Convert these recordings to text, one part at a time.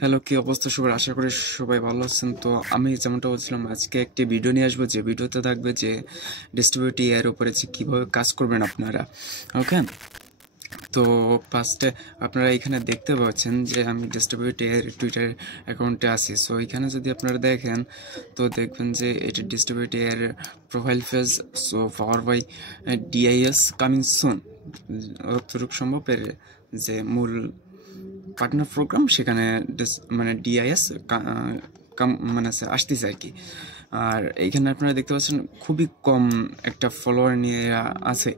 Hello, কি অবস্থা সবার? আশা করি সবাই ভালো আছেন। তো আমি যেমনটা বলছিলাম, আজকে একটি ভিডিও নিয়ে আসবো, যে ভিডিওতে থাকবে যে ডিস্ট্রিবিউটিভ এর উপরে যে কীভাবে কাজ করবেন আপনারা। ওকে, তো ফার্স্টে আপনারা এখানে দেখতে পাচ্ছেন যে আমি ডিস্ট্রিবিউটিভ এর টুইটার অ্যাকাউন্টে আছি। সো এখানে যদি আপনারা দেখেন তো দেখবেন যে এটি ডিস্ট্রিবিউটিভ এর profile page. So power by DIS coming soon, যতটুকু সম্ভব এর যে মূল পার্টনার প্রোগ্রাম সেখানে মানে ডিআইএস মানে আসতেছে আর কি। আর এইখানে আপনারা দেখতে পাচ্ছেন খুবই কম একটা ফলোয়ার নিয়ে আছে।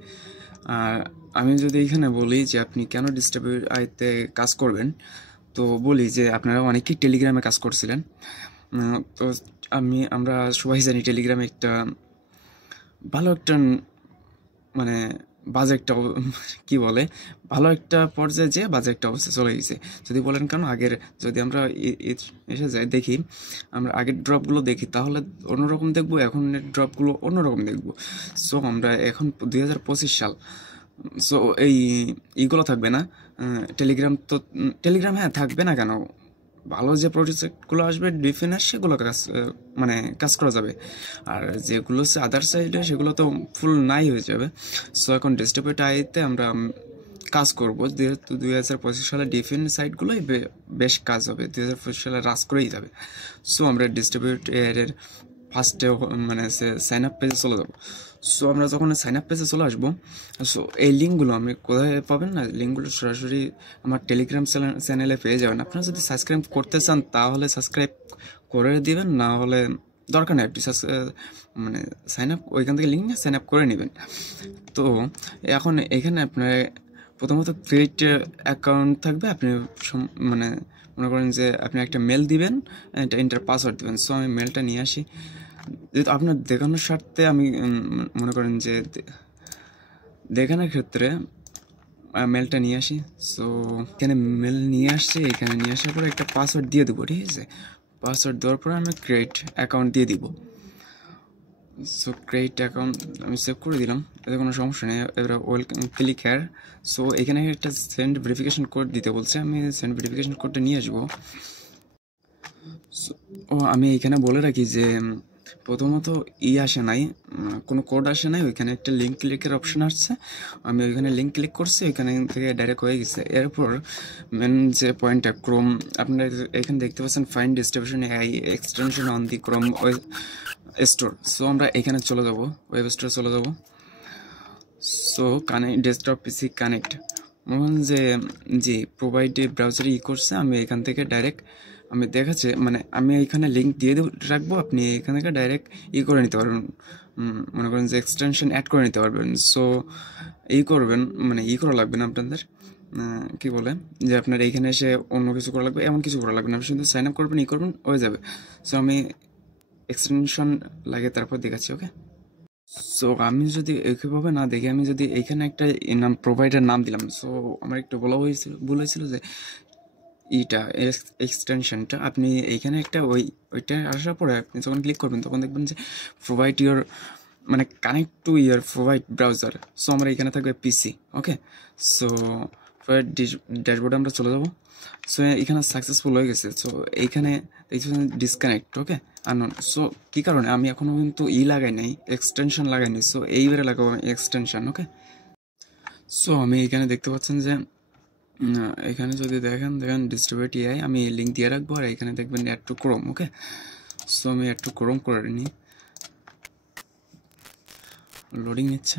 আর আমি যদি এখানে বলি যে আপনি কেন ডিস্ট্রিবিউটিতে কাজ করবেন, তো বলি যে আপনারা অনেকেই টেলিগ্রামে কাজ করছিলেন। তো আমরা সবাই জানি টেলিগ্রামে একটা ভালো একটা মানে বাজে একটা কি বলে ভালো একটা পর্যায়ে যে বাজে একটা অবস্থা চলে গেছে। যদি বলেন কেন, আগের যদি আমরা এসে যাই দেখি, আমরা আগের ড্রপগুলো দেখি তাহলে অন্যরকম দেখবো, এখন ড্রপগুলো অন্যরকম দেখবো। সো আমরা এখন 2025 সাল। সো এইগুলো থাকবে না টেলিগ্রাম। তো টেলিগ্রাম হ্যাঁ থাকবে না কেন, ভালো যে প্রজেক্টগুলো আসবে ডিফেন্সের সেগুলো কাজ করা যাবে। আর যেগুলো হচ্ছে আদার সাইডে সেগুলো তো ফুল নাই হয়ে যাবে। সো এখন ডিস্ট্রিবিউট আইতে আমরা কাজ করবো, যেহেতু 2025 সালে ডিফেন্স সাইটগুলোই বেশ কাজ হবে, 2025 সালে রাজ করেই যাবে। সো আমরা ডিস্ট্রিবিউট এর ফার্স্টে সাইন আপ পেজে চলে যাবো। সো আমরা যখন সাইন আপ পেজে চলে আসবো, সো এই লিঙ্কগুলো আপনি কোথায় পাবেন না, লিঙ্কগুলো সরাসরি আমার টেলিগ্রাম চ্যানেলে পেয়ে যাবেন। আপনারা যদি সাবস্ক্রাইব করতে চান তাহলে সাবস্ক্রাইব করে দিবেন, না হলে দরকার নেই, আপনি সাইন আপ ওইখান থেকে লিঙ্ক নিয়ে সাইন আপ করে নেবেন। তো এখন এখানে আপনার প্রথমত ক্রিয়েট অ্যাকাউন্ট থাকবে। আপনি মনে করেন যে আপনি একটা মেল দিবেন, এন্টার পাসওয়ার্ড দিবেন। সো আমি মেলটা নিয়ে আসি, যেহেতু আপনার দেখানোর স্বার্থে আমি মনে করেন যে দেখানোর ক্ষেত্রে মেলটা নিয়ে আসি। সো এখানে মেল নিয়ে আসছি, এখানে নিয়ে আসার পরে একটা পাসওয়ার্ড দিয়ে দেবো, ঠিক আছে? পাসওয়ার্ড দেওয়ার পরে আমি ক্রিয়েট অ্যাকাউন্ট দিয়ে দিব। সো ক্রিয়েট অ্যাকাউন্ট আমি সেভ করে দিলাম, এতে কোনো সমস্যা নেই। এবার ওয়েলকাম ক্লিক হেয়ার। সো এখানে একটা সেন্ড ভেরিফিকেশন কোড দিতে বলছে, আমি সেন্ড ভেরিফিকেশন কোডটা নিয়ে আসবো। আমি এখানে বলে রাখি যে প্রথমত আসে নাই, কোনো কোড আসে নাই, ওইখানে একটা লিঙ্ক ক্লিকের অপশন আসছে। আমি ওইখানে লিঙ্ক ক্লিক করছি, ওইখানে থেকে ডাইরেক্ট হয়ে গেছে। এরপর মেন যে পয়েন্টটা ক্রোম, আপনারা এখানে দেখতে পাচ্ছেন find distribution AI extension on the Chrome store. So আমরা এখানে চলে যাব, ওয়েব স্টোরে চলে যাব। সো ডেস্কটপ পিসি কানেক্ট, মনে হয় যে প্রোভাইডেড ব্রাউজারে করছে, আমি এখান থেকে ডাইরেক্ট আমি দেখাচ্ছে, আমি এখানে লিঙ্ক দিয়ে রাখবো, আপনি এখান থেকে ডাইরেক্ট করে নিতে পারবেন, মনে করেন যে এক্সটেনশন অ্যাড করে নিতে পারবেন। সো করবেন, করা লাগবে না আপনাদের, কি বলে যে আপনার এইখানে এসে অন্য কিছু করা লাগবে, এমন কিছু করা লাগবে না, আপনি শুধু সাইন আপ করবেন, করবেন হয়ে যাবে। সো আমি এক্সটেনশন লাগে তারপর দেখাচ্ছি। ওকে, সো আমি যদি একইভাবে না দেখি, আমি যদি এখানে একটা প্রোভাইডার নাম দিলাম। সো আমার একটু ভুল হয়েছিল যে এক্সটেনশনটা আপনি এইখানে একটা ওইটা আসার পরে আপনি যখন ক্লিক করবেন তখন দেখবেন যে provide your connect to year provide browser. So আমরা এখানে থাকবে পিসি। ওকে, সো ড্যাশবোর্ডে আমরা চলে যাব। সো এখানে সাকসেসফুল হয়ে গেছে। সো এইখানে দেখছেন ডিসকানেক্ট। ওকে, আননোন। সো কী কারণে আমি এখনও কিন্তু লাগাই নাই, এক্সটেনশন লাগাই নাই। সো এইবারে লাগাবো এক্সটেনশন। ওকে, সো আমি এখানে দেখতে পাচ্ছেন যে এখানে যদি দেখেন ডিস্ট্রিবিউট এআই, আমি লিঙ্ক দিয়ে রাখবো। আর এখানে দেখবেন add to Chrome. Okay, so আমি অ্যাড টু ক্রোম করে নিই, লোডিং নিচ্ছে,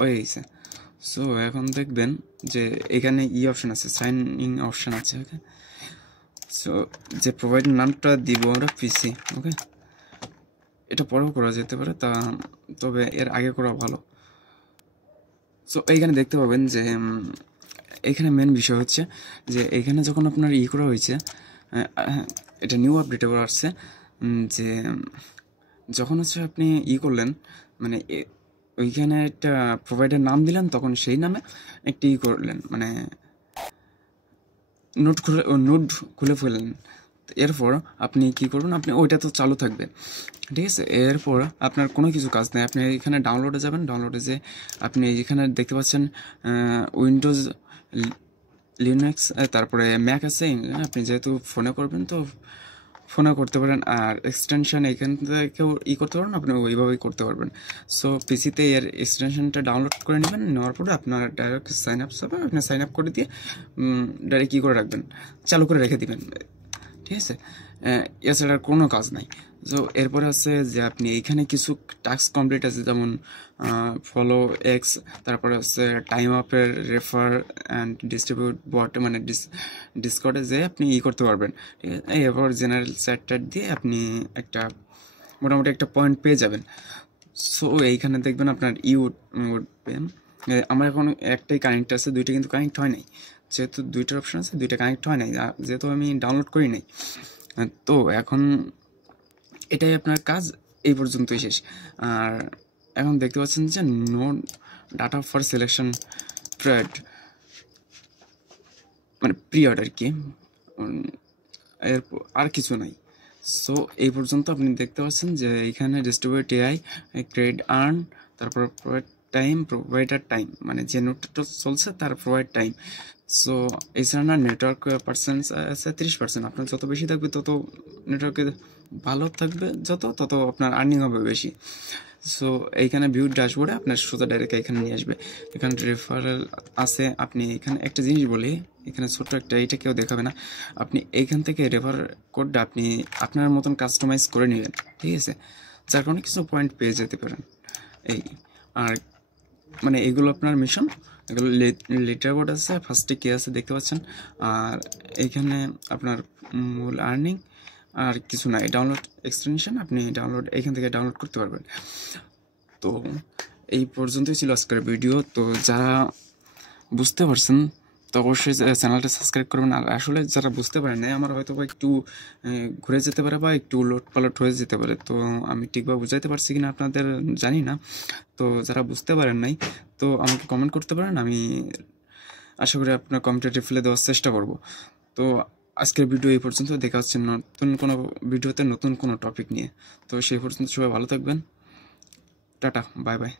হয়ে গেছে। সো এখন দেখবেন যে এখানে অপশান আছে, সাইন ইন অপশান আছে। ওকে, সো যে প্রোভাইডার নামটা দিব আমরা পিসি। ওকে, এটা পরেও করা যেতে পারে, তবে এর আগে করা ভালো। সো এইখানে দেখতে পাবেন যে এখানে মেন বিষয় হচ্ছে যে এখানে যখন আপনার করা হয়েছে, এটা নিউ আপডেটে আসছে যে যখন হচ্ছে আপনি করলেন, ওইখানে একটা প্রোভাইডার নাম দিলেন, তখন সেই নামে একটা করলেন, নোট খুলে ফেললেন। এরপর আপনি কি করবেন, আপনি ওইটা তো চালু থাকবে, ঠিক আছে? এরপর আপনার কোনো কিছু কাজ নেই, আপনি এখানে ডাউনলোডে যাবেন। ডাউনলোডে যে আপনি এখানে দেখতে পাচ্ছেন উইন্ডোজ লিনাক্স তারপরে ম্যাক আছে, আপনি যেহেতু ফোনে করবেন তো ফোনে করতে পারেন, আর এক্সটেনশন এখান থেকেও করতে পারেন, আপনি ওইভাবেই করতে পারবেন। সো পিসিতে এর এক্সটেনশনটা ডাউনলোড করে নেবেন, নেওয়ার পরে আপনার ডাইরেক্ট সাইন আপ হবে, আপনি সাইন আপ করে দিয়ে ডাইরেক্ট করে রাখবেন, চালু করে রেখে দিবেন, ঠিক আছে। এছাড়া কোনো কাজ নাই। সো এরপরে আছে যে আপনি এইখানে কিছু টাস্ক কমপ্লিট আছে, যেমন ফলো এক্স, তারপরে হচ্ছে টাইম আপের রেফার অ্যান্ড ডিস্ট্রিবিউট বট, মানে ডিসকর্ডে যে আপনি করতে পারবেন, ঠিক আছে। এরপর জেনারেল চ্যাট দিয়ে আপনি একটা মোটামুটি একটা পয়েন্ট পেয়ে যাবেন। সো এইখানে দেখবেন আপনার উঠবে। আমার এখন একটাই কানেক্ট আছে, দুইটা কিন্তু কানেক্ট হয় নাই, যেহেতু দুইটার অপশন আছে, দুইটা কানেক্ট হয় নাই, যেহেতু আমি ডাউনলোড করি নাই। তো এখন এটাই আপনার কাজ, এই পর্যন্তই শেষ। আর এখন দেখতে পাচ্ছেন যে নো ডাটা ফর সিলেকশন প্রেড, মানে পিরিয়ড আর কি, এর আর কিছু নাই। সো এই পর্যন্ত আপনি দেখতে পাচ্ছেন যে এখানে ডিস্ট্রিবিউট এআই, ক্রেডিট আর্ন, তারপর প্রোভাইড টাইম, প্রোভাইডার টাইম, মানে যে নোটটা চলছে তার প্রোভাইড টাইম। সো এছাড়া নেটওয়ার্ক পার্সেন্ট আছে 30%, আপনার যত বেশি থাকবে তত নেটওয়ার্কে ভালো থাকবে, তত আপনার আর্নিং হবে বেশি। সো এইখানে ভিউ ড্যাশবোর্ডে আপনার সোজা ডাইরেক্ট এখানে নিয়ে আসবে। এখানে রেফারেল আছে, আপনি এখানে একটা জিনিস বলি, এখানে ছোট্ট একটা, এইটা কেউ দেখাবে না, আপনি এইখান থেকে রেফার কোডটা আপনি আপনার মতন কাস্টমাইজ করে নেবেন, ঠিক আছে, যার কারণে কিছু পয়েন্ট পেয়ে যেতে পারেন। এই আর মানে এগুলো আপনার মিশন, এগুলো লেটার বোর্ড আছে, ফার্স্টে কে আছে দেখতে পাচ্ছেন, আর এইখানে আপনার মূল আর্নিং, আর কিছু নাই। ডাউনলোড এক্সটেনশন আপনি এখান থেকে ডাউনলোড করতে পারবেন। তো এই পর্যন্তই ছিল আজকের ভিডিও। তো যারা বুঝতে পারছেন তো অবশ্যই চ্যানেলটা সাবস্ক্রাইব করবেন। আর আসলে যারা বুঝতে পারেন না, আমার হয়তো বা একটু ঘুরে যেতে পারে বা একটু লোট পালট হয়ে যেতে পারে, তো আমি ঠিকভাবে বুঝাইতে পারছি কিনা আপনাদের জানি না। তো যারা বুঝতে পারেন নাই তো আমাকে কমেন্ট করতে পারেন, আমি আশা করি আপনার কমেন্টে রিপ্লাই দেওয়ার চেষ্টা করব। তো আজকের ভিডিও এই পর্যন্ত, দেখা হচ্ছে নতুন কোনো ভিডিওতে নতুন কোনো টপিক নিয়ে। তো সেই পর্যন্ত সবাই ভালো থাকবেন, টাটা, বাই বাই।